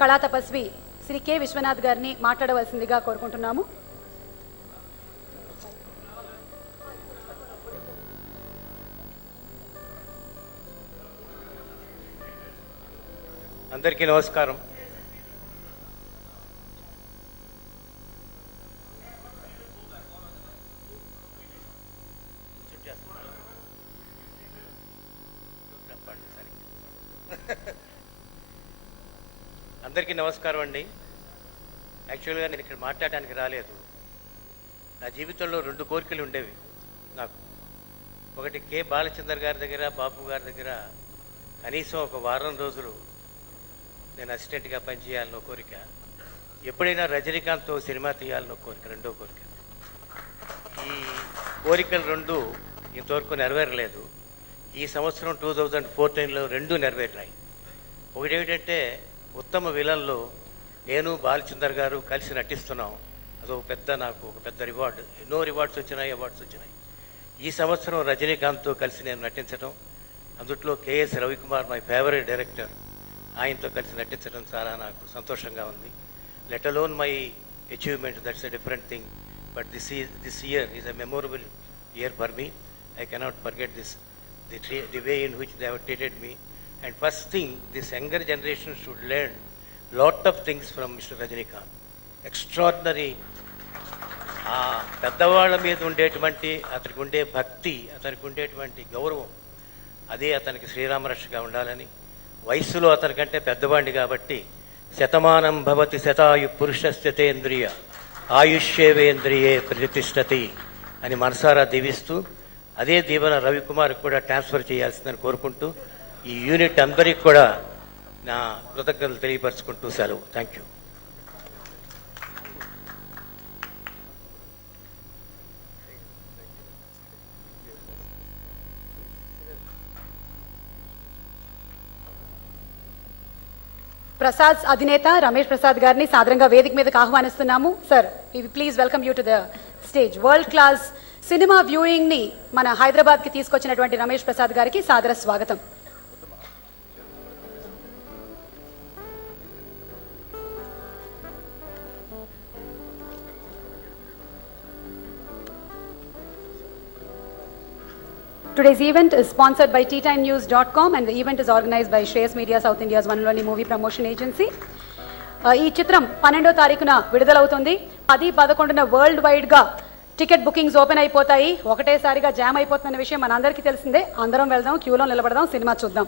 కళా తపస్వి శ్రీ కె విశ్వనాథ్ గారిని మాట్లాడవలసిందిగా కోరుకుంటున్నాము. అందరికీ నమస్కారం. అందరికీ నమస్కారం అండి. యాక్చువల్గా నేను ఇక్కడ మాట్లాడడానికి రాలేదు. నా జీవితంలో రెండు కోరికలు ఉండేవి. నాకు ఒకటి కె బాలచందర్ గారి దగ్గర బాపు గారి దగ్గర కనీసం ఒక వారం రోజులు నేను అసిస్టెంట్గా పనిచేయాలన్న కోరిక. ఎప్పుడైనా రజనీకాంత్తో సినిమా తీయాలన్న కోరిక రెండో కోరిక. ఈ కోరికలు రెండు ఇంతవరకు నెరవేరలేదు. ఈ సంవత్సరం టూ థౌజండ్ ఫోర్టీన్లో రెండు నెరవేరినాయి. ఒకటి ఏమిటంటే ఉత్తమ విలన్లో నేను బాలచందర్ గారు కలిసి నటిస్తున్నాం. అదొక పెద్ద నాకు ఒక పెద్ద రివార్డు. ఎన్నో రివార్డ్స్ వచ్చినాయి అవార్డ్స్ వచ్చినాయి. ఈ సంవత్సరం రజనీకాంత్తో కలిసి నేను నటించడం అందుట్లో KS Ravikumar my favourite director ఆయనతో కలిసి నటించడం చాలా నాకు సంతోషంగా ఉంది. Let alone my achievement that's a different thing but this ఈ this year is a memorable year for me I cannot forget this the the way in which they have treated me and first thing this younger generation should learn lot of things from mister Rajinikanth extraordinary ఆ పెద్దవాళ్ళ మీద ఉండేటువంటి అతనికి ఉండే భక్తి అతనికి ఉండేటువంటి గౌరవం అదే అతనికి శ్రీరామరక్షగా ఉండాలని. వయస్సులో అతనికంటే పెద్దవాడిని కాబట్టి శతమానం భవతి శతాయు పురుషస్థితేంద్రియ ఆయుష్యేవేంద్రియే ప్రతిష్టతి అని మనసారా దీవిస్తూ అదే దీవెన రవికుమార్ కూడా ట్రాన్స్ఫర్ చేయాల్సిందని కోరుకుంటూ ఈ యూనిట్ అందరికి కూడా నా కృతజ్ఞతలు తెలియపరచుకుంటూ సెలవు. థ్యాంక్ యూ ప్రసాద్ అధినేత రమేష్ ప్రసాద్ గారిని సాదరంగా వేదిక మీదకి ఆహ్వానిస్తున్నాము. Sir please welcome you to the stage world class cinema వ్యూయింగ్ని మన హైదరాబాద్కి తీసుకొచ్చినటువంటి రమేష్ ప్రసాద్ గారికి సాదర స్వాగతం. Today's event is sponsored by teatimenews.com and the event is organized by Shreyas Media South India's one and only movie promotion agency. ఆ, ఈ చిత్రం పన్నెండో తారీఖున విడుదలవుతుంది పది పదకొండున వరల్డ్ వైడ్గా టికెట్ బుకింగ్స్ ఓపెన్ అయిపోతాయి ఒకటేసారిగా జామ్ అయిపోతున్న విషయం మనందరికీ తెలిసిందే అందరం వెళ్దాం క్యూలో నిలబడదాం సినిమా చూద్దాం